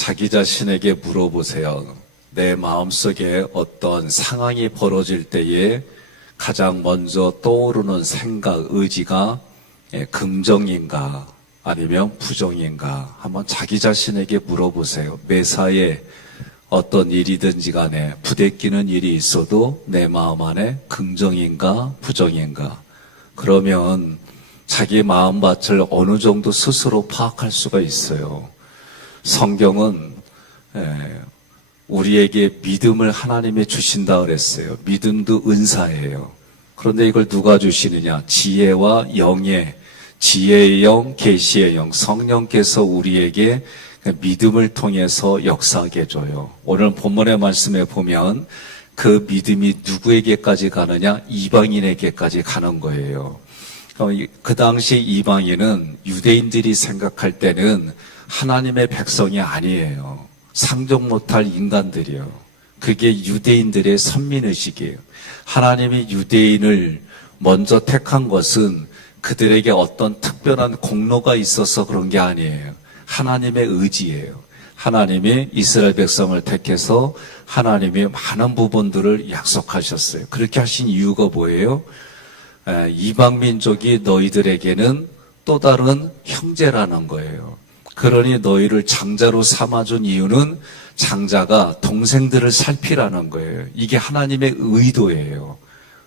자기 자신에게 물어보세요. 내 마음속에 어떤 상황이 벌어질 때에 가장 먼저 떠오르는 생각, 의지가 긍정인가 아니면 부정인가 한번 자기 자신에게 물어보세요. 매사에 어떤 일이든지 간에 부대끼는 일이 있어도 내 마음 안에 긍정인가 부정인가. 그러면 자기 마음밭을 어느 정도 스스로 파악할 수가 있어요. 성경은 우리에게 믿음을 하나님이 주신다 그랬어요. 믿음도 은사예요. 그런데 이걸 누가 주시느냐? 지혜와 영의, 지혜의 영, 계시의 영, 성령께서 우리에게 믿음을 통해서 역사하게 해줘요. 오늘 본문의 말씀에 보면 그 믿음이 누구에게까지 가느냐? 이방인에게까지 가는 거예요. 그 당시 이방인은 유대인들이 생각할 때는 하나님의 백성이 아니에요. 상종 못할 인간들이요. 그게 유대인들의 선민의식이에요. 하나님이 유대인을 먼저 택한 것은 그들에게 어떤 특별한 공로가 있어서 그런 게 아니에요. 하나님의 의지예요. 하나님이 이스라엘 백성을 택해서 하나님이 많은 부분들을 약속하셨어요. 그렇게 하신 이유가 뭐예요? 이방 민족이 너희들에게는 또 다른 형제라는 거예요. 그러니 너희를 장자로 삼아준 이유는 장자가 동생들을 살피라는 거예요. 이게 하나님의 의도예요.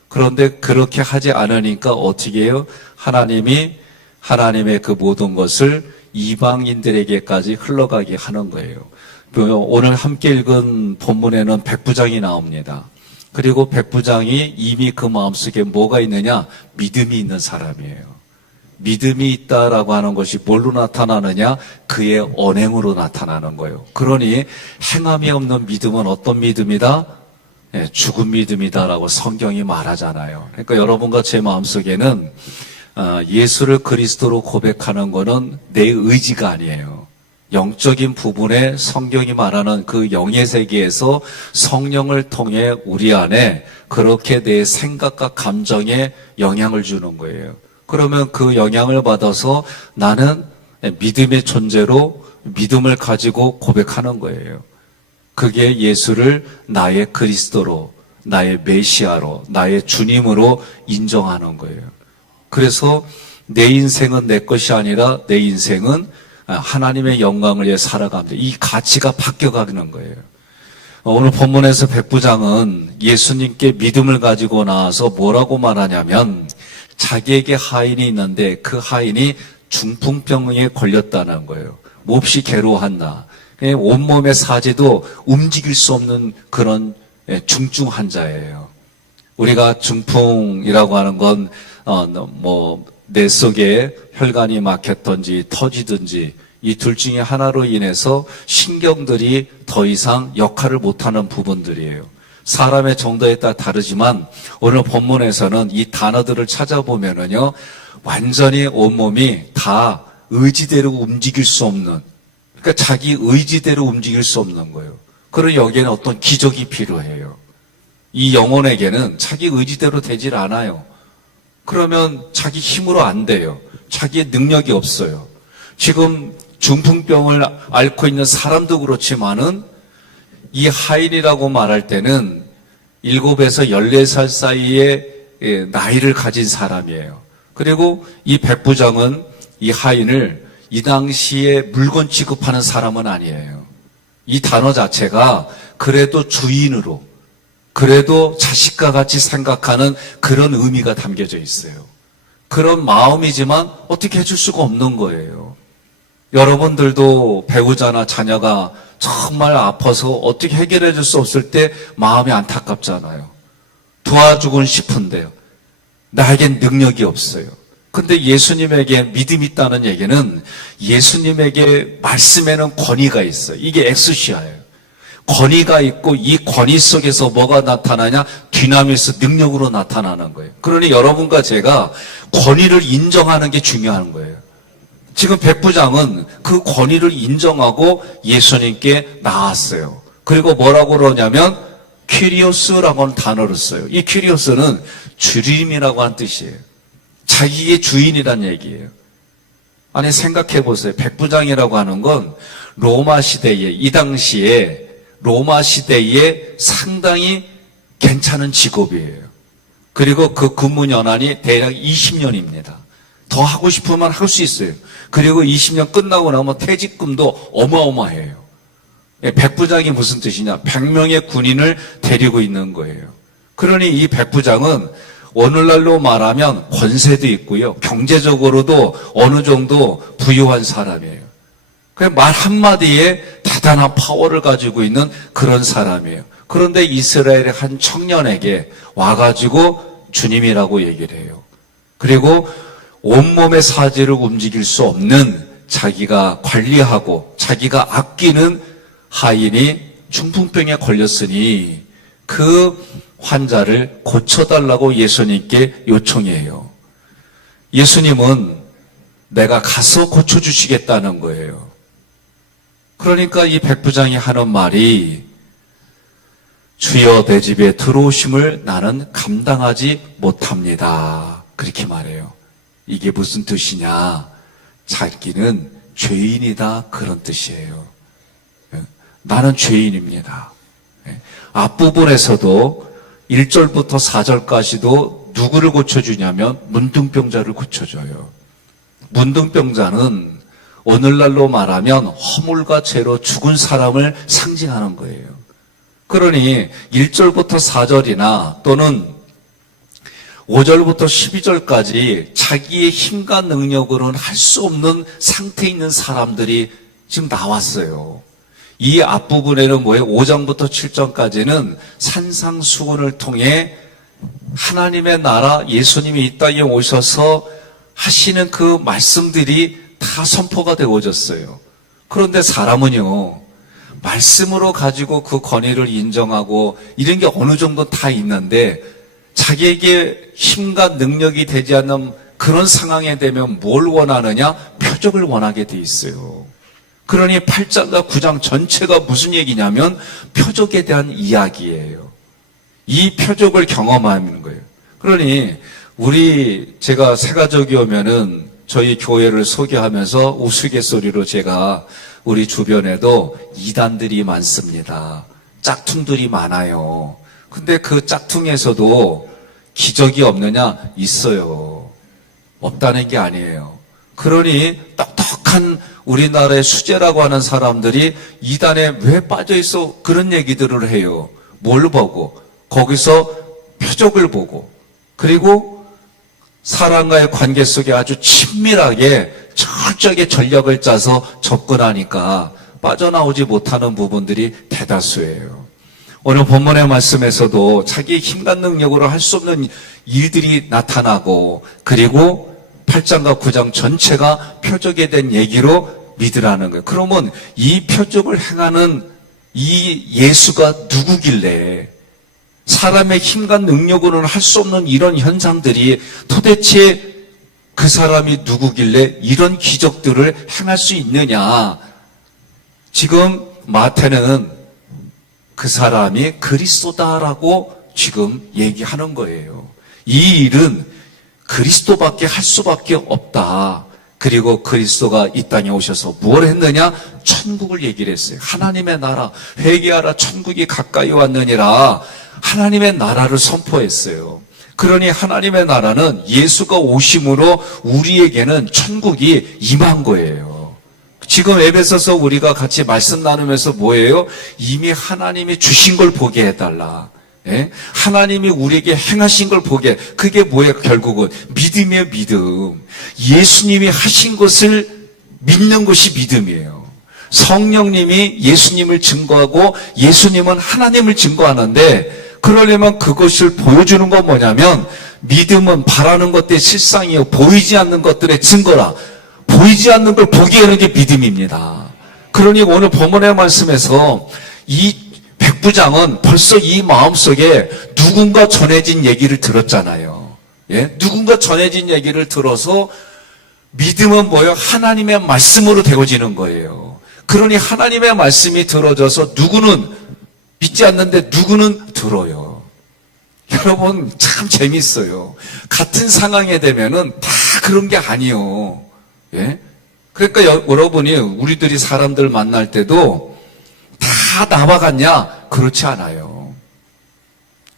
그런데 그렇게 하지 않으니까 어떻게 해요? 하나님이 하나님의 그 모든 것을 이방인들에게까지 흘러가게 하는 거예요. 오늘 함께 읽은 본문에는 백부장이 나옵니다. 그리고 백부장이 이미 그 마음속에 뭐가 있느냐? 믿음이 있는 사람이에요. 믿음이 있다라고 하는 것이 뭘로 나타나느냐? 그의 언행으로 나타나는 거예요. 그러니 행함이 없는 믿음은 어떤 믿음이다? 죽은 믿음이다라고 성경이 말하잖아요. 그러니까 여러분과 제 마음속에는 예수를 그리스도로 고백하는 것은 내 의지가 아니에요. 영적인 부분에 성경이 말하는 그 영의 세계에서 성령을 통해 우리 안에 그렇게 내 생각과 감정에 영향을 주는 거예요. 그러면 그 영향을 받아서 나는 믿음의 존재로 믿음을 가지고 고백하는 거예요. 그게 예수를 나의 그리스도로, 나의 메시아로, 나의 주님으로 인정하는 거예요. 그래서 내 인생은 내 것이 아니라 내 인생은 하나님의 영광을 위해 살아갑니다. 이 가치가 바뀌어가는 거예요. 오늘 본문에서 백부장은 예수님께 믿음을 가지고 나와서 뭐라고 말하냐면 자기에게 하인이 있는데 그 하인이 중풍병에 걸렸다는 거예요. 몹시 괴로워한다. 온몸의 사지도 움직일 수 없는 그런 중증 환자예요. 우리가 중풍이라고 하는 건 내 속에 혈관이 막혔든지 터지든지 이 둘 중에 하나로 인해서 신경들이 더 이상 역할을 못하는 부분들이에요. 사람의 정도에 따라 다르지만 오늘 본문에서는 이 단어들을 찾아보면은요, 완전히 온몸이 다 의지대로 움직일 수 없는, 그러니까 자기 의지대로 움직일 수 없는 거예요. 그리고 여기에는 어떤 기적이 필요해요. 이 영혼에게는 자기 의지대로 되질 않아요. 그러면 자기 힘으로 안 돼요. 자기의 능력이 없어요. 지금 중풍병을 앓고 있는 사람도 그렇지만은 이 하인이라고 말할 때는 7에서 14살 사이에 나이를 가진 사람이에요. 그리고 이 백부장은 이 하인을 이 당시에 물건 취급하는 사람은 아니에요. 이 단어 자체가 그래도 주인으로, 그래도 자식과 같이 생각하는 그런 의미가 담겨져 있어요. 그런 마음이지만 어떻게 해줄 수가 없는 거예요. 여러분들도 배우자나 자녀가 정말 아파서 어떻게 해결해 줄 수 없을 때 마음이 안타깝잖아요. 도와주곤 싶은데요. 나에겐 능력이 없어요. 근데 예수님에게 믿음이 있다는 얘기는 예수님에게 말씀에는 권위가 있어요. 이게 엑스시아예요. 권위가 있고 이 권위 속에서 뭐가 나타나냐? 디나미스, 능력으로 나타나는 거예요. 그러니 여러분과 제가 권위를 인정하는 게 중요한 거예요. 지금 백부장은 그 권위를 인정하고 예수님께 나왔어요. 그리고 뭐라고 그러냐면 퀴리오스라고 하는 단어를 써요. 이 퀴리오스는 주님이라고 하는 뜻이에요. 자기의 주인이란 얘기예요. 아니 생각해 보세요. 백부장이라고 하는 건 로마 시대에, 이 당시에 로마 시대에 상당히 괜찮은 직업이에요. 그리고 그 근무 연한이 대략 20년입니다. 더 하고 싶으면 할 수 있어요. 그리고 20년 끝나고 나면 퇴직금도 어마어마해요. 백부장이 무슨 뜻이냐? 100명의 군인을 데리고 있는 거예요. 그러니 이 백부장은 오늘날로 말하면 권세도 있고요. 경제적으로도 어느 정도 부유한 사람이에요. 말 한마디에 대단한 파워를 가지고 있는 그런 사람이에요. 그런데 이스라엘의 한 청년에게 와가지고 주님이라고 얘기를 해요. 그리고 온몸의 사지를 움직일 수 없는 자기가 관리하고 자기가 아끼는 하인이 중풍병에 걸렸으니 그 환자를 고쳐달라고 예수님께 요청해요. 예수님은 내가 가서 고쳐주시겠다는 거예요. 그러니까 이 백부장이 하는 말이 주여 내 집에 들어오심을 나는 감당하지 못합니다. 그렇게 말해요. 이게 무슨 뜻이냐? 자기는 죄인이다 그런 뜻이에요. 나는 죄인입니다. 앞부분에서도 1절부터 4절까지도 누구를 고쳐주냐면 문둥병자를 고쳐줘요. 문둥병자는 오늘날로 말하면 허물과 죄로 죽은 사람을 상징하는 거예요. 그러니 1절부터 4절이나 또는 5절부터 12절까지 자기의 힘과 능력으로는 할 수 없는 상태에 있는 사람들이 지금 나왔어요. 이 앞부분에는 뭐예요? 5장부터 7장까지는 산상수훈을 통해 하나님의 나라, 예수님이 이 땅에 오셔서 하시는 그 말씀들이 다 선포가 되어졌어요. 그런데 사람은요, 말씀으로 가지고 그 권위를 인정하고 이런 게 어느 정도 다 있는데 자기에게 힘과 능력이 되지 않는 그런 상황에 되면 뭘 원하느냐? 표적을 원하게 돼 있어요. 그러니 8장과 9장 전체가 무슨 얘기냐면 표적에 대한 이야기예요. 이 표적을 경험하는 거예요. 그러니 제가 새가족이 오면은 저희 교회를 소개하면서 우스갯소리로 제가 우리 주변에도 이단들이 많습니다. 짝퉁들이 많아요. 근데 그 짝퉁에서도 기적이 없느냐? 있어요. 없다는 게 아니에요. 그러니 똑똑한 우리나라의 수재라고 하는 사람들이 이단에 왜 빠져있어? 그런 얘기들을 해요. 뭘 보고? 거기서 표적을 보고 그리고 사람과의 관계 속에 아주 친밀하게 철저하게 전략을 짜서 접근하니까 빠져나오지 못하는 부분들이 대다수예요. 오늘 본문의 말씀에서도 자기의 힘과 능력으로 할 수 없는 일들이 나타나고 그리고 8장과 9장 전체가 표적에 대한 얘기로 믿으라는 거예요. 그러면 이 표적을 행하는 이 예수가 누구길래 사람의 힘과 능력으로는 할 수 없는 이런 현상들이 도대체 그 사람이 누구길래 이런 기적들을 행할 수 있느냐? 지금 마태는 그 사람이 그리스도다라고 지금 얘기하는 거예요. 이 일은 그리스도밖에 할 수밖에 없다. 그리고 그리스도가 이 땅에 오셔서 무엇을 했느냐? 천국을 얘기를 했어요. 하나님의 나라, 회개하라 천국이 가까이 왔느니라. 하나님의 나라를 선포했어요. 그러니 하나님의 나라는 예수가 오심으로 우리에게는 천국이 임한 거예요. 지금 에베소서 우리가 같이 말씀 나누면서 뭐예요? 이미 하나님이 주신 걸 보게 해달라. 예? 하나님이 우리에게 행하신 걸 보게. 그게 뭐예요? 결국은 믿음이에요. 믿음. 예수님이 하신 것을 믿는 것이 믿음이에요. 성령님이 예수님을 증거하고 예수님은 하나님을 증거하는데 그러려면 그것을 보여주는 건 뭐냐면 믿음은 바라는 것들의 실상이요 보이지 않는 것들의 증거라. 보이지 않는 걸 보게 하는 게 믿음입니다. 그러니 오늘 본문의 말씀에서 이 백부장은 벌써 이 마음속에 누군가 전해진 얘기를 들었잖아요. 예? 누군가 전해진 얘기를 들어서 믿음은 뭐예요? 하나님의 말씀으로 되어지는 거예요. 그러니 하나님의 말씀이 들어져서 누구는 믿지 않는데 누구는 들어요. 여러분 참 재밌어요. 같은 상황에 되면은 다 그런 게 아니요. 예? 그러니까 여러분이 우리들이 사람들 만날 때도 다 나와 같냐? 그렇지 않아요.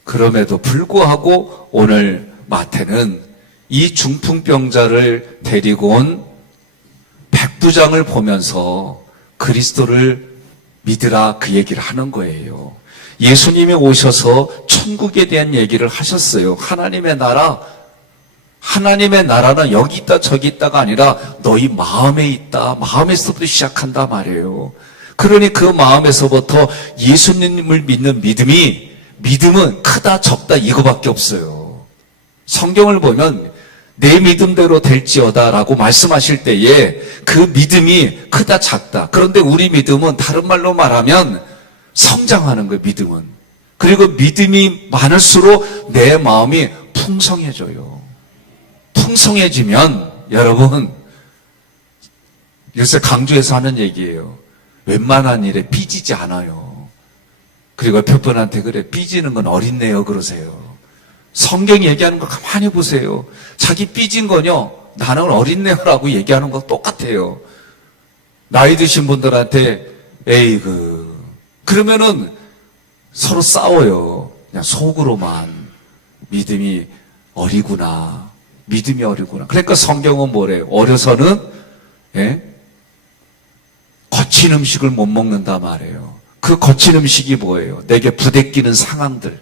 그럼에도 불구하고 오늘 마태는 이 중풍병자를 데리고 온 백부장을 보면서 그리스도를 믿으라 그 얘기를 하는 거예요. 예수님이 오셔서 천국에 대한 얘기를 하셨어요. 하나님의 나라는 여기 있다 저기 있다가 아니라 너희 마음에 있다. 마음에서부터 시작한다 말이에요. 그러니 그 마음에서부터 예수님을 믿는 믿음은 크다 적다 이거밖에 없어요. 성경을 보면 내 믿음대로 될지어다 라고 말씀하실 때에 그 믿음이 크다 작다. 그런데 우리 믿음은 다른 말로 말하면 성장하는 거예요. 믿음은. 그리고 믿음이 많을수록 내 마음이 풍성해져요. 풍성해지면 여러분 요새 강조해서 하는 얘기예요. 웬만한 일에 삐지지 않아요. 그리고 옆에 분한테 그래 삐지는 건 어린애요 그러세요. 성경이 얘기하는 거 가만히 보세요. 자기 삐진 거요 나는 어린애라고 얘기하는 거 똑같아요. 나이 드신 분들한테 에이그 그러면은 서로 싸워요. 그냥 속으로만 믿음이 어리구나. 그러니까 성경은 뭐래요? 어려서는 거친 음식을 못 먹는다 말이에요. 그 거친 음식이 뭐예요? 내게 부대끼는 상황들.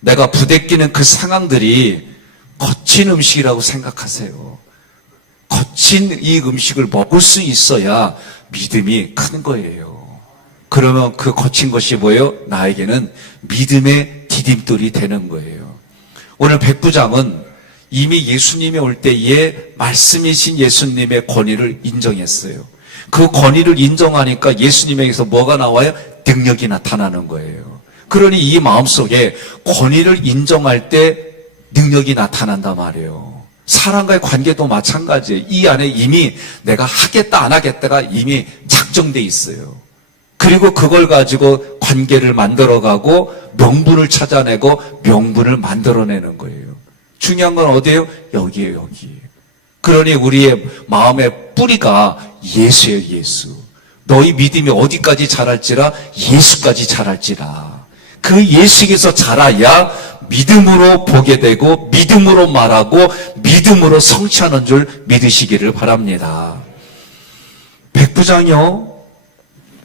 내가 부대끼는 그 상황들이 거친 음식이라고 생각하세요. 거친 이 음식을 먹을 수 있어야 믿음이 큰 거예요. 그러면 그 거친 것이 뭐예요? 나에게는 믿음의 디딤돌이 되는 거예요. 오늘 백부장은 이미 예수님이 올 때에 말씀이신 예수님의 권위를 인정했어요. 그 권위를 인정하니까 예수님에게서 뭐가 나와요? 능력이 나타나는 거예요. 그러니 이 마음속에 권위를 인정할 때 능력이 나타난단 말이에요. 사람과의 관계도 마찬가지예요. 이 안에 이미 내가 하겠다 안 하겠다가 이미 작정돼 있어요. 그리고 그걸 가지고 관계를 만들어가고 명분을 찾아내고 명분을 만들어내는 거예요. 중요한 건 어디예요? 여기에요, 여기. 그러니 우리의 마음의 뿌리가 예수예요, 예수. 너희 믿음이 어디까지 자랄지라 예수까지 자랄지라. 그 예수께서 자라야 믿음으로 보게 되고 믿음으로 말하고 믿음으로 성취하는 줄 믿으시기를 바랍니다. 백부장이요.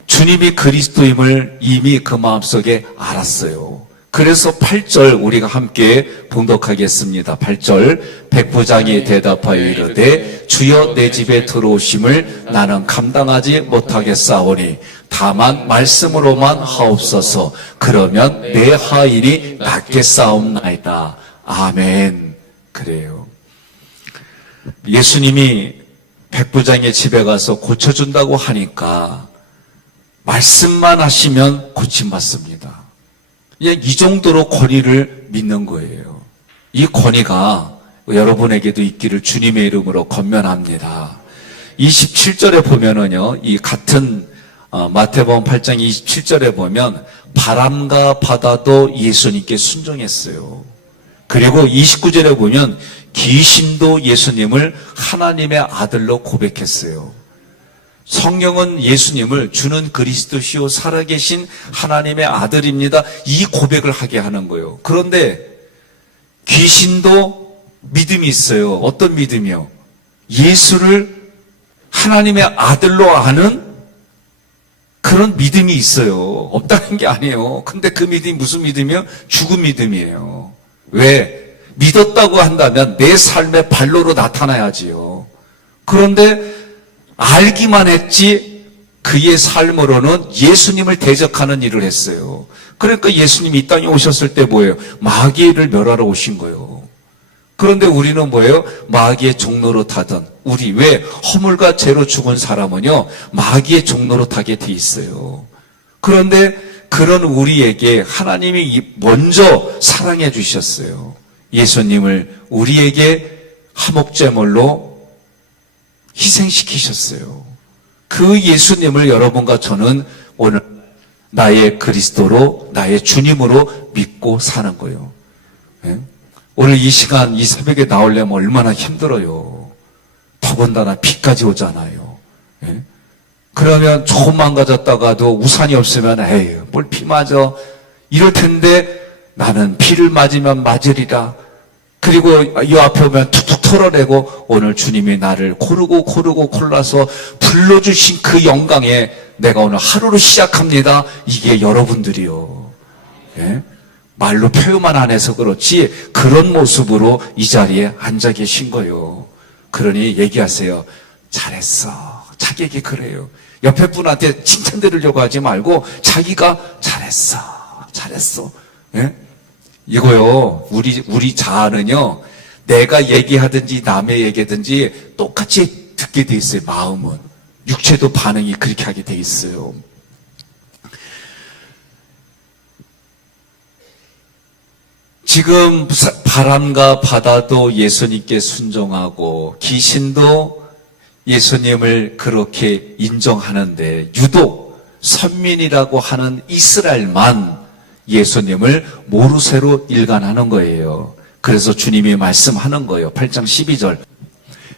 주님이 그리스도임을 이미 그 마음속에 알았어요. 그래서 8절 우리가 함께 봉독하겠습니다. 8절 백부장이 대답하여 이르되 주여 내 집에 들어오심을 나는 감당하지 못하겠사오니 다만 말씀으로만 하옵소서. 그러면 내 하인이 낫겠사옵나이다. 아멘. 그래요. 예수님이 백부장의 집에 가서 고쳐준다고 하니까 말씀만 하시면 고침받습니다. 이 정도로 권위를 믿는 거예요. 이 권위가 여러분에게도 있기를 주님의 이름으로 권면합니다. 27절에 보면은요, 이 같은 마태복음 8장 27절에 보면 바람과 바다도 예수님께 순종했어요. 그리고 29절에 보면 귀신도 예수님을 하나님의 아들로 고백했어요. 성경은 예수님을 주는 그리스도시요 살아계신 하나님의 아들입니다. 이 고백을 하게 하는 거예요. 그런데 귀신도 믿음이 있어요. 어떤 믿음이요? 예수를 하나님의 아들로 아는 그런 믿음이 있어요. 없다는 게 아니에요. 근데 그 믿음이 무슨 믿음이요? 죽은 믿음이에요. 왜? 믿었다고 한다면 내 삶의 발로로 나타나야지요. 그런데 알기만 했지 그의 삶으로는 예수님을 대적하는 일을 했어요. 그러니까 예수님이 이 땅에 오셨을 때 뭐예요? 마귀를 멸하러 오신 거예요. 그런데 우리는 뭐예요? 마귀의 종로로 타던 우리 왜 허물과 죄로 죽은 사람은요 마귀의 종로로 타게 돼 있어요. 그런데 그런 우리에게 하나님이 먼저 사랑해 주셨어요. 예수님을 우리에게 화목제물로 희생시키셨어요. 그 예수님을 여러분과 저는 오늘 나의 그리스도로 나의 주님으로 믿고 사는 거예요. 네? 오늘 이 시간 이 새벽에 나오려면 얼마나 힘들어요. 더군다나 비까지 오잖아요. 예? 그러면 조금 망가졌다가도 우산이 없으면 에이 뭘 비 맞아 이럴 텐데 나는 비를 맞으면 맞으리라. 그리고 이 앞에 오면 툭툭 털어내고 오늘 주님이 나를 고르고 골라서 불러주신 그 영광에 내가 오늘 하루를 시작합니다. 이게 여러분들이요. 예? 말로 표현만 안 해서 그렇지 그런 모습으로 이 자리에 앉아 계신 거예요. 그러니 얘기하세요. 잘했어. 자기에게 그래요. 옆에 분한테 칭찬 들으려고 하지 말고 자기가 잘했어. 예? 이거요. 우리 자아는요. 내가 얘기하든지 남의 얘기든지 똑같이 듣게 돼 있어요. 마음은. 육체도 반응이 그렇게 하게 돼 있어요. 지금 바람과 바다도 예수님께 순종하고 귀신도 예수님을 그렇게 인정하는데 유독 선민이라고 하는 이스라엘만 예수님을 모르쇠로 일관하는 거예요. 그래서 주님이 말씀하는 거예요. 8장 12절.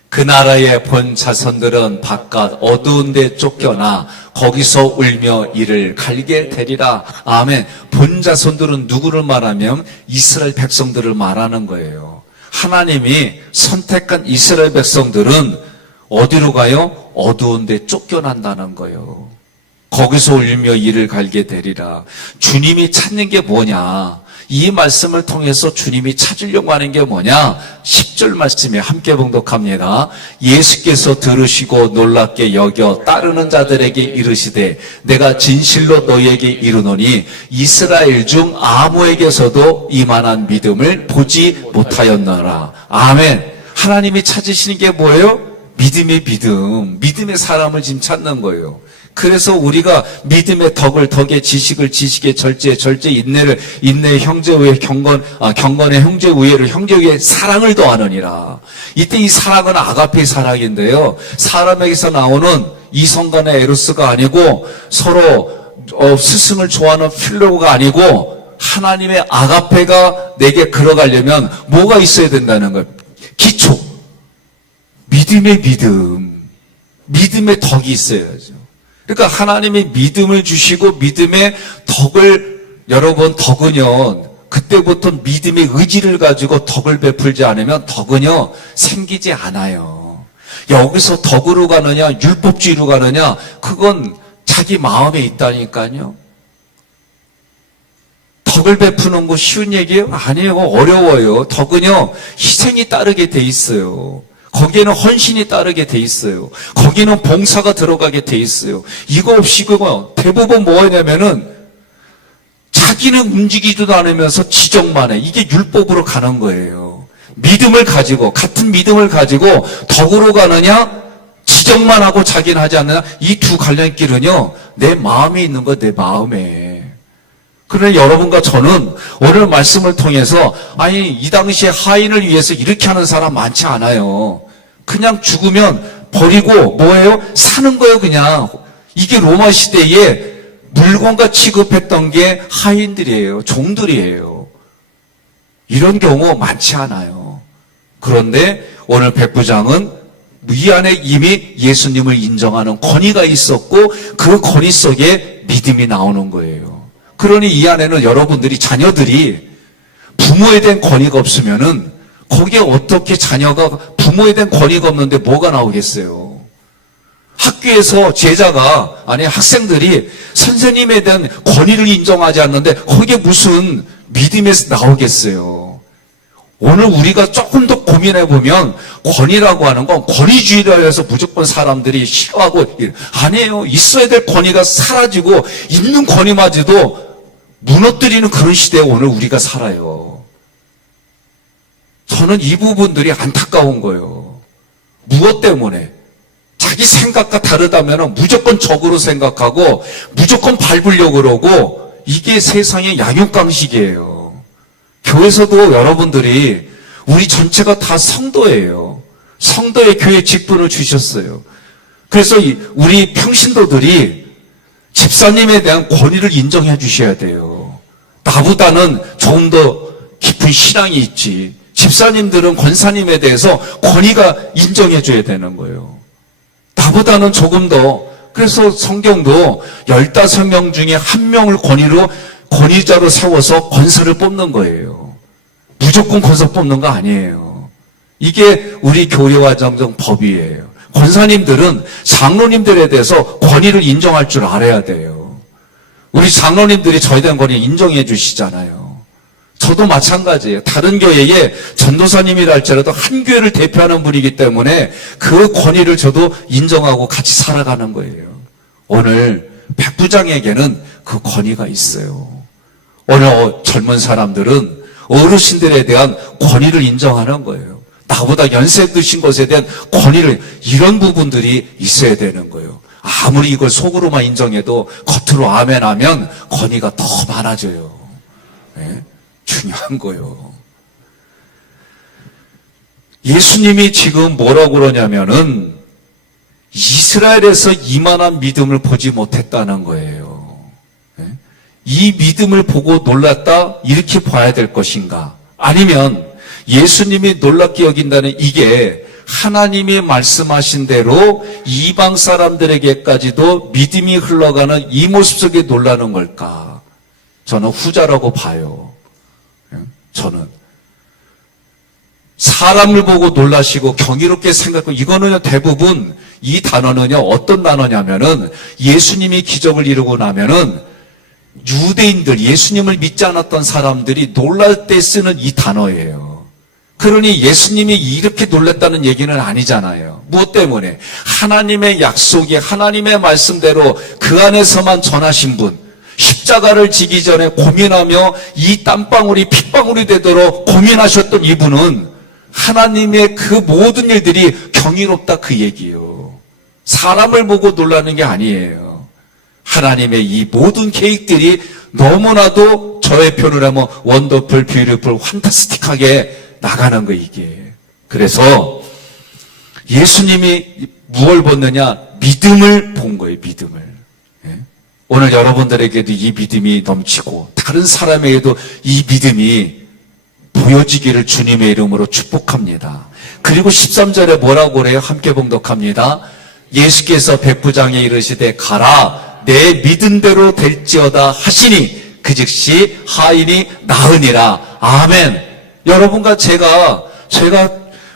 그 나라의 본 자손들은 바깥 어두운 데 쫓겨나 거기서 울며 이를 갈게 되리라. 아멘. 본 자손들은 누구를 말하면 이스라엘 백성들을 말하는 거예요. 하나님이 선택한 이스라엘 백성들은 어디로 가요? 어두운 데 쫓겨난다는 거예요. 거기서 울며 이를 갈게 되리라. 주님이 찾는 게 뭐냐? 이 말씀을 통해서 주님이 찾으려고 하는 게 뭐냐? 10절 말씀에 함께 봉독합니다. 예수께서 들으시고 놀랍게 여겨 따르는 자들에게 이르시되 내가 진실로 너희에게 이르노니 이스라엘 중 아무에게서도 이만한 믿음을 보지 못하였노라. 아멘. 하나님이 찾으시는 게 뭐예요? 믿음의 사람을 지금 찾는 거예요. 그래서 우리가 믿음의 덕의 지식을 지식의 절제의 인내의 형제 우애 경건의 형제 우애를 형제 우애 사랑을 더하느니라. 이때 이 사랑은 아가페 사랑인데요. 사람에게서 나오는 이성 간의 에로스가 아니고 서로 스승을 좋아하는 필로가 아니고 하나님의 아가페가 내게 걸어가려면 뭐가 있어야 된다는 거예요. 기초. 믿음의 덕이 있어야죠. 그러니까 하나님이 믿음을 주시고 믿음의 덕을 여러분 덕은요 그때부터 믿음의 의지를 가지고 덕을 베풀지 않으면 덕은요 생기지 않아요. 여기서 덕으로 가느냐 율법주의로 가느냐 그건 자기 마음에 있다니까요. 덕을 베푸는 거 쉬운 얘기예요? 아니에요. 어려워요. 덕은요 희생이 따르게 돼 있어요. 거기에는 헌신이 따르게 돼 있어요. 거기는 봉사가 들어가게 돼 있어요. 이거 없이 그거 대부분 뭐냐면은 자기는 움직이지도 않으면서 지적만 해. 이게 율법으로 가는 거예요. 믿음을 가지고 같은 믿음을 가지고 덕으로 가느냐 지적만 하고 자기는 하지 않느냐 이 두 갈림길은요 내 마음에 있는 거 내 마음에. 그러나 여러분과 저는 오늘 말씀을 통해서 아니 이 당시에 하인을 위해서 이렇게 하는 사람 많지 않아요. 그냥 죽으면 버리고 뭐예요? 사는 거예요 그냥. 이게 로마 시대에 물건과 취급했던 게 하인들이에요. 종들이에요. 이런 경우 많지 않아요. 그런데 오늘 백부장은 이 안에 이미 예수님을 인정하는 권위가 있었고 그 권위 속에 믿음이 나오는 거예요. 그러니 이 안에는 여러분들이 자녀들이 부모에 대한 권위가 없으면은 거기에 어떻게 자녀가 부모에 대한 권위가 없는데 뭐가 나오겠어요? 학교에서 제자가 아니 학생들이 선생님에 대한 권위를 인정하지 않는데 거기에 무슨 믿음에서 나오겠어요? 오늘 우리가 조금 더 고민해 보면 권위라고 하는 건 권위주의라 해서 무조건 사람들이 싫어하고 아니에요. 있어야 될 권위가 사라지고 있는 권위마저도 무너뜨리는 그런 시대에 오늘 우리가 살아요. 저는 이 부분들이 안타까운 거예요. 무엇 때문에? 자기 생각과 다르다면 무조건 적으로 생각하고 무조건 밟으려고 그러고 이게 세상의 양육강식이에요. 교회에서도 여러분들이 우리 전체가 다 성도예요. 성도의 교회 직분을 주셨어요. 그래서 우리 평신도들이 집사님에 대한 권위를 인정해 주셔야 돼요. 나보다는 조금 더 깊은 신앙이 있지. 집사님들은 권사님에 대해서 권위가 인정해 줘야 되는 거예요. 나보다는 조금 더. 그래서 성경도 15명 중에 한 명을 권위자로 세워서 권사를 뽑는 거예요. 무조건 권사 뽑는 거 아니에요. 이게 우리 교회와 정정 법이에요. 권사님들은 장로님들에 대해서 권위를 인정할 줄 알아야 돼요. 우리 장로님들이 저에 대한 권위 인정해 주시잖아요. 저도 마찬가지예요. 다른 교회에 전도사님이라 할지라도 한 교회를 대표하는 분이기 때문에 그 권위를 저도 인정하고 같이 살아가는 거예요. 오늘 백부장에게는 그 권위가 있어요. 오늘 젊은 사람들은 어르신들에 대한 권위를 인정하는 거예요. 나보다 연세 드신 것에 대한 권위를, 이런 부분들이 있어야 되는 거예요. 아무리 이걸 속으로만 인정해도 겉으로 아멘 하면 권위가 더 많아져요. 네? 중요한 거예요. 예수님이 지금 뭐라고 그러냐면은 이스라엘에서 이만한 믿음을 보지 못했다는 거예요. 이 믿음을 보고 놀랐다, 이렇게 봐야 될 것인가? 아니면 예수님이 놀랍게 여긴다는 이게 하나님이 말씀하신 대로 이방 사람들에게까지도 믿음이 흘러가는 이 모습 속에 놀라는 걸까? 저는 후자라고 봐요. 저는 사람을 보고 놀라시고 경이롭게 생각하고, 이거는요 대부분 이 단어는요 어떤 단어냐면은 예수님이 기적을 이루고 나면은 유대인들, 예수님을 믿지 않았던 사람들이 놀랄 때 쓰는 이 단어예요. 그러니 예수님이 이렇게 놀랐다는 얘기는 아니잖아요. 무엇 때문에? 하나님의 약속이, 하나님의 말씀대로 그 안에서만 전하신 분, 십자가를 지기 전에 고민하며 이 땀방울이 핏방울이 되도록 고민하셨던 이분은 하나님의 그 모든 일들이 경이롭다, 그 얘기예요. 사람을 보고 놀라는 게 아니에요. 하나님의 이 모든 계획들이 너무나도 저의 표현을 하면 원더풀, 뷰티풀, 환타스틱하게 나가는 거, 이게. 그래서 예수님이 무엇을 보느냐? 믿음을 본 거예요, 믿음을. 오늘 여러분들에게도 이 믿음이 넘치고 다른 사람에게도 이 믿음이 보여지기를 주님의 이름으로 축복합니다. 그리고 13절에 뭐라고 그래요? 함께 봉독합니다. 예수께서 백부장에 이르시되 가라, 내 믿음대로 될지어다 하시니 그 즉시 하인이 나으니라. 아멘. 여러분과 제가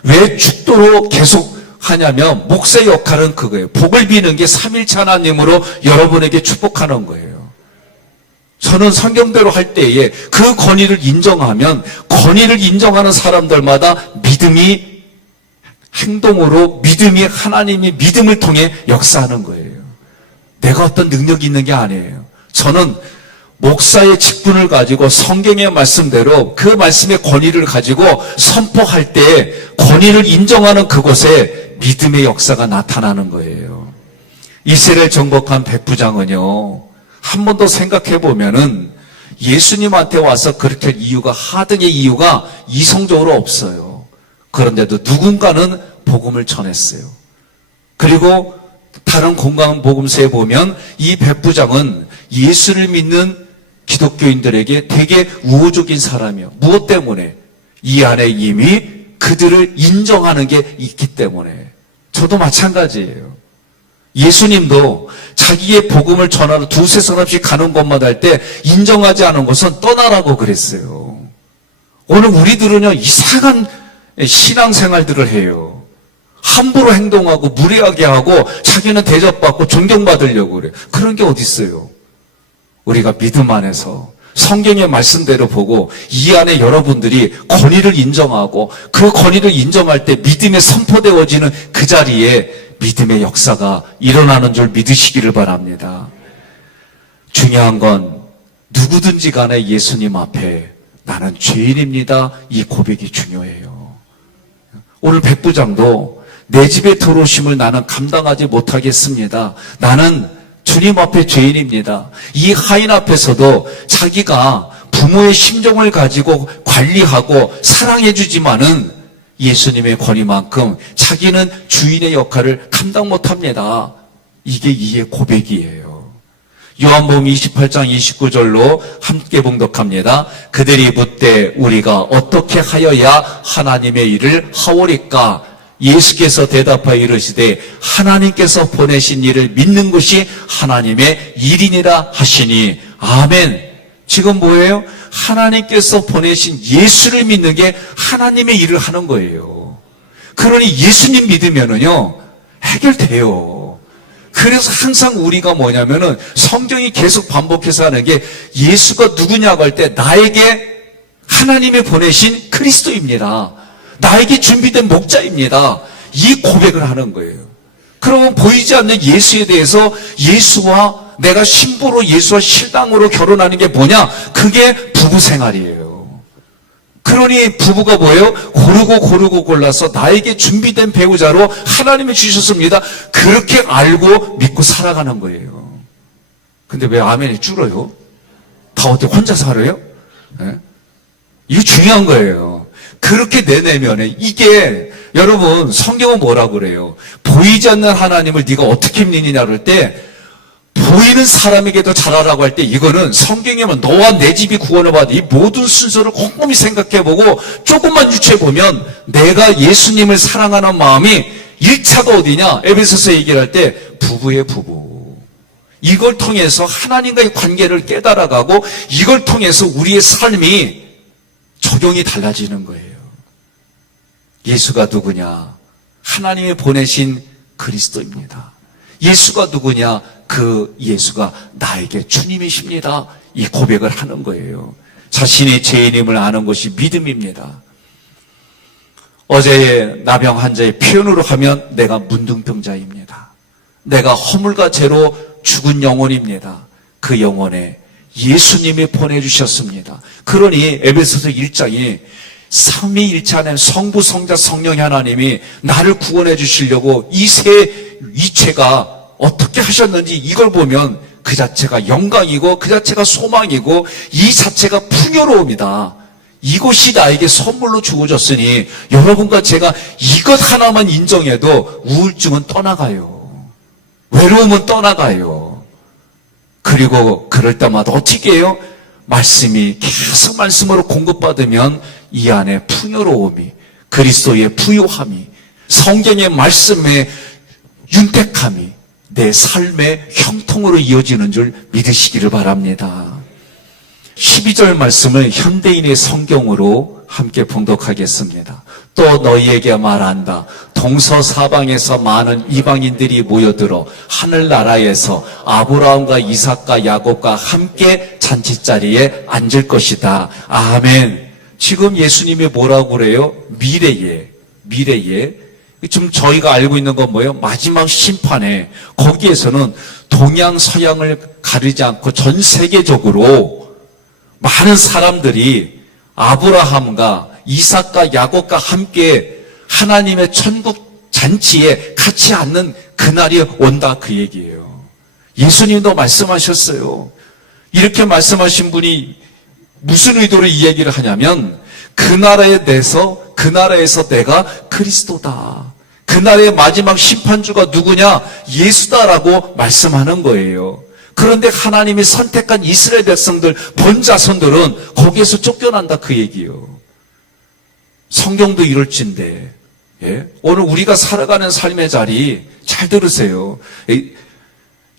왜 축도로 계속 하냐면 목사의 역할은 그거예요. 복을 비는 게 삼일체 하나님으로 여러분에게 축복하는 거예요. 저는 성경대로 할 때에 그 권위를 인정하면 권위를 인정하는 사람들마다 믿음이 행동으로, 믿음이 하나님이 믿음을 통해 역사하는 거예요. 내가 어떤 능력이 있는 게 아니에요. 저는 목사의 직분을 가지고 성경의 말씀대로 그 말씀의 권위를 가지고 선포할 때 권위를 인정하는 그곳에 믿음의 역사가 나타나는 거예요. 이스라엘 정복한 백부장은요, 한 번 더 생각해 보면은 예수님한테 와서 그렇게 이유가, 하등의 이유가 이성적으로 없어요. 그런데도 누군가는 복음을 전했어요. 그리고 다른 공간 복음서에 보면 이 백부장은 예수를 믿는 기독교인들에게 되게 우호적인 사람이에요. 무엇 때문에? 이 안에 이미 그들을 인정하는 게 있기 때문에. 저도 마찬가지예요. 예수님도 자기의 복음을 전하러 두세 사람씩 가는 곳마다 할 때 인정하지 않은 것은 떠나라고 그랬어요. 오늘 우리들은요, 이상한 신앙생활들을 해요. 함부로 행동하고 무례하게 하고 자기는 대접받고 존경받으려고 그래요. 그런 게 어디 있어요? 우리가 믿음 안에서 성경의 말씀대로 보고 이 안에 여러분들이 권위를 인정하고 그 권위를 인정할 때 믿음에 선포되어지는 그 자리에 믿음의 역사가 일어나는 줄 믿으시기를 바랍니다. 중요한 건 누구든지 간에 예수님 앞에 나는 죄인입니다, 이 고백이 중요해요. 오늘 백부장도 내 집에 들어오심을 나는 감당하지 못하겠습니다. 나는 주님 앞에 죄인입니다. 이 하인 앞에서도 자기가 부모의 심정을 가지고 관리하고 사랑해 주지만은 예수님의 권위만큼 자기는 주인의 역할을 감당 못합니다. 이게 이의 고백이에요. 요한복음 28장 29절로 함께 봉독합니다. 그들이 묻되 우리가 어떻게 하여야 하나님의 일을 하오리까? 예수께서 대답하여 이르시되 하나님께서 보내신 이를 믿는 것이 하나님의 일이니라 하시니. 아멘. 지금 뭐예요? 하나님께서 보내신 예수를 믿는 게 하나님의 일을 하는 거예요. 그러니 예수님 믿으면은요 해결돼요. 그래서 항상 우리가 뭐냐면은 성경이 계속 반복해서 하는 게 예수가 누구냐고 할 때 나에게 하나님이 보내신 그리스도입니다. 나에게 준비된 목자입니다. 이 고백을 하는 거예요. 그러면 보이지 않는 예수에 대해서 예수와 내가 신부로 예수와 신랑으로 결혼하는 게 뭐냐? 그게 부부 생활이에요. 그러니 부부가 뭐예요? 고르고 골라서 나에게 준비된 배우자로 하나님이 주셨습니다. 그렇게 알고 믿고 살아가는 거예요. 근데 왜 아멘이 줄어요? 다 어떻게 혼자 살아요? 네? 이게 중요한 거예요. 그렇게 내 내면에 이게 여러분 성경은 뭐라고 그래요? 보이지 않는 하나님을 네가 어떻게 믿느냐 그럴 때 보이는 사람에게도 잘하라고 할 때 이거는 성경에만 너와 내 집이 구원을 받아 이 모든 순서를 꼼꼼히 생각해보고 조금만 유추해보면 내가 예수님을 사랑하는 마음이 1차가 어디냐? 에베소서 얘기를 할 때 부부의 부부. 이걸 통해서 하나님과의 관계를 깨달아가고 이걸 통해서 우리의 삶이 적용이 달라지는 거예요. 예수가 누구냐? 하나님이 보내신 그리스도입니다. 예수가 누구냐? 그 예수가 나에게 주님이십니다. 이 고백을 하는 거예요. 자신의 죄인임을 아는 것이 믿음입니다. 어제의 나병 환자의 표현으로 하면 내가 문둥병자입니다. 내가 허물과 죄로 죽은 영혼입니다. 그 영혼에 예수님이 보내주셨습니다. 그러니 에베소서 1장이 삼위일체 하나님 성부 성자 성령의 하나님이 나를 구원해 주시려고 이 세 위체가 어떻게 하셨는지 이걸 보면 그 자체가 영광이고 그 자체가 소망이고 이 자체가 풍요로움이다. 이것이 나에게 선물로 주어졌으니 여러분과 제가 이것 하나만 인정해도 우울증은 떠나가요. 외로움은 떠나가요. 그리고 그럴 때마다 어떻게 해요? 말씀이 계속 말씀으로 공급받으면 이 안에 풍요로움이, 그리스도의 부요함이, 성경의 말씀의 윤택함이 내 삶의 형통으로 이어지는 줄 믿으시기를 바랍니다. 12절 말씀을 현대인의 성경으로 함께 봉독하겠습니다. 또 너희에게 말한다. 동서사방에서 많은 이방인들이 모여들어 하늘나라에서 아브라함과 이삭과 야곱과 함께 잔치자리에 앉을 것이다. 아멘. 지금 예수님이 뭐라고 그래요? 미래에 좀 저희가 알고 있는 건 뭐예요? 마지막 심판에 거기에서는 동양 서양을 가리지 않고 전 세계적으로 많은 사람들이 아브라함과 이삭과 야곱과 함께 하나님의 천국 잔치에 같이 앉는 그날이 온다 그 얘기예요. 예수님도 말씀하셨어요. 이렇게 말씀하신 분이 무슨 의도로 이 얘기를 하냐면 그 나라에서 내가 그리스도다. 그날의 마지막 심판주가 누구냐? 예수다라고 말씀하는 거예요. 그런데 하나님이 선택한 이스라엘 백성들, 본자손들은 거기에서 쫓겨난다 그 얘기예요. 성경도 이럴진데 오늘 우리가 살아가는 삶의 자리 잘 들으세요.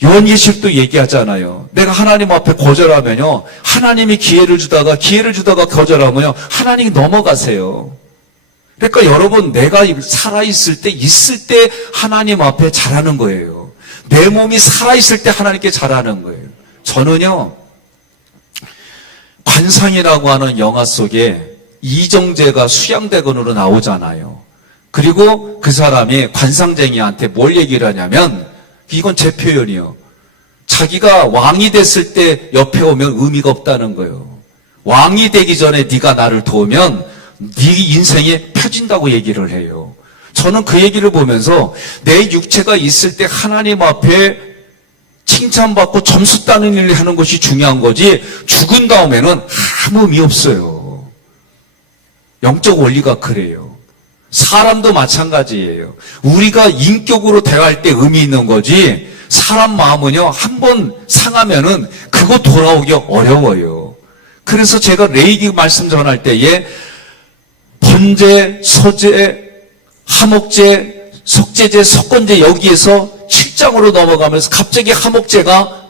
요한계시록도 얘기하잖아요. 내가 하나님 앞에 거절하면요, 하나님이 기회를 주다가 거절하면요, 하나님이 넘어가세요. 그러니까 여러분, 내가 살아있을 때 하나님 앞에 잘하는 거예요. 내 몸이 살아있을 때 하나님께 잘하는 거예요. 저는요, 관상이라고 하는 영화 속에 이정재가 수양대건으로 나오잖아요. 그리고 그 사람이 관상쟁이한테 뭘 얘기를 하냐면, 이건 제 표현이요. 자기가 왕이 됐을 때 옆에 오면 의미가 없다는 거예요. 왕이 되기 전에 네가 나를 도우면 네 인생이 펴진다고 얘기를 해요. 저는 그 얘기를 보면서 내 육체가 있을 때 하나님 앞에 칭찬받고 점수 따는 일을 하는 것이 중요한 거지 죽은 다음에는 아무 의미 없어요. 영적 원리가 그래요. 사람도 마찬가지예요. 우리가 인격으로 대화할 때 의미 있는 거지 사람 마음은요 한번 상하면은 그거 돌아오기 어려워요. 그래서 제가 레이기 말씀 전할 때에 번제, 소제, 하목제, 석제제, 석건제 여기에서 7장으로 넘어가면서 갑자기 하목제가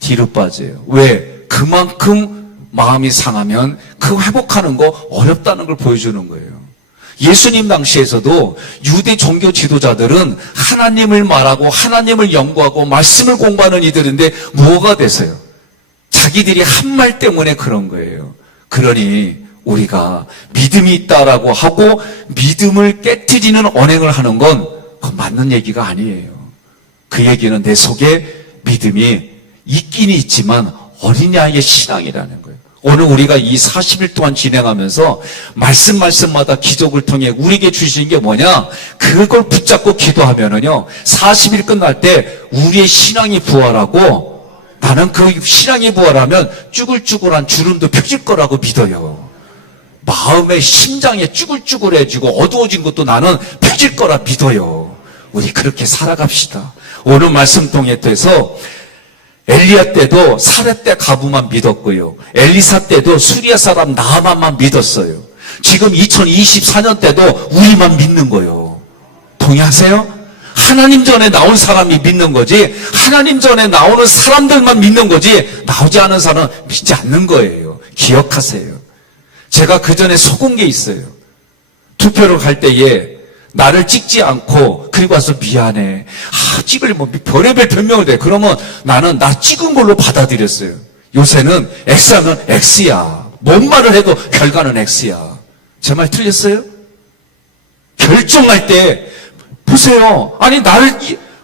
뒤로 빠져요. 왜? 그만큼 마음이 상하면 그 회복하는 거 어렵다는 걸 보여주는 거예요. 예수님 당시에서도 유대 종교 지도자들은 하나님을 말하고 하나님을 연구하고 말씀을 공부하는 이들인데 뭐가 됐어요? 자기들이 한 말 때문에 그런 거예요. 그러니 우리가 믿음이 있다라고 하고 믿음을 깨트리는 언행을 하는 건 그건 맞는 얘기가 아니에요. 그 얘기는 내 속에 믿음이 있긴 있지만 어린아이의 신앙이라는 거예요. 오늘 우리가 이 40일 동안 진행하면서 말씀마다 기적을 통해 우리에게 주시는 게 뭐냐? 그걸 붙잡고 기도하면은요, 40일 끝날 때 우리의 신앙이 부활하고 나는 그 신앙이 부활하면 쭈글쭈글한 주름도 펴질 거라고 믿어요. 마음의 심장에 쭈글쭈글해지고 어두워진 것도 나는 펴질 거라 믿어요. 우리 그렇게 살아갑시다. 오늘 말씀 통해서 엘리야 때도 사렙 때 가부만 믿었고요. 엘리사 때도 수리아 사람 나아만만 믿었어요. 지금 2024년 때도 우리만 믿는 거예요. 동의하세요? 하나님 전에 나온 사람이 믿는 거지, 하나님 전에 나오는 사람들만 믿는 거지, 나오지 않은 사람은 믿지 않는 거예요. 기억하세요. 제가 그 전에 속은 게 있어요. 투표를 갈 때에 나를 찍지 않고 그리고 와서 미안해. 찍을 뭐 별의별 변명을 대. 그러면 나는 나 찍은 걸로 받아들였어요. 요새는 X하면 X야. 뭔 말을 해도 결과는 X야. 제 말 틀렸어요? 결정할 때 보세요. 아니 나를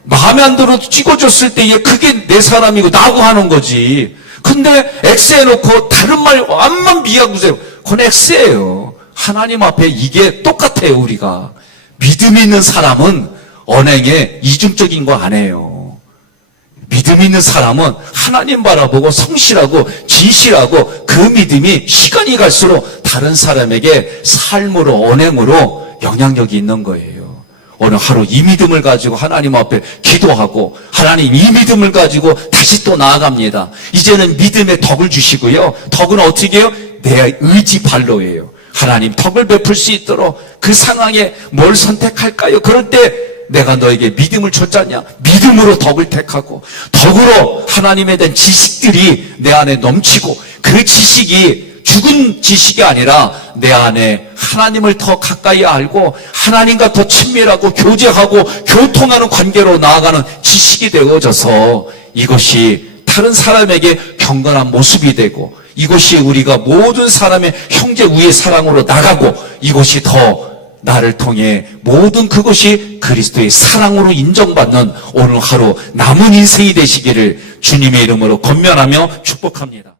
마음에 안 들어도 찍어줬을 때에 그게 내 사람이고 나하고 하는 거지. 근데 X 해놓고 다른 말 암만 미하고세요. 그건 X예요. 하나님 앞에 이게 똑같아요. 우리가 믿음 있는 사람은 언행에 이중적인 거 안 해요. 믿음 있는 사람은 하나님 바라보고 성실하고 진실하고 그 믿음이 시간이 갈수록 다른 사람에게 삶으로 언행으로 영향력이 있는 거예요. 오늘 하루 이 믿음을 가지고 하나님 앞에 기도하고 하나님 이 믿음을 가지고 다시 또 나아갑니다. 이제는 믿음의 덕을 주시고요. 덕은 어떻게 해요? 내 의지 발로예요. 하나님 덕을 베풀 수 있도록 그 상황에 뭘 선택할까요? 그럴 때 내가 너에게 믿음을 줬잖냐? 믿음으로 덕을 택하고 덕으로 하나님에 대한 지식들이 내 안에 넘치고 그 지식이 죽은 지식이 아니라 내 안에 하나님을 더 가까이 알고 하나님과 더 친밀하고 교제하고 교통하는 관계로 나아가는 지식이 되어져서 이것이 다른 사람에게 경건한 모습이 되고 이것이 우리가 모든 사람의 형제 우애 사랑으로 나가고 이것이 더 나를 통해 모든 그것이 그리스도의 사랑으로 인정받는 오늘 하루 남은 인생이 되시기를 주님의 이름으로 권면하며 축복합니다.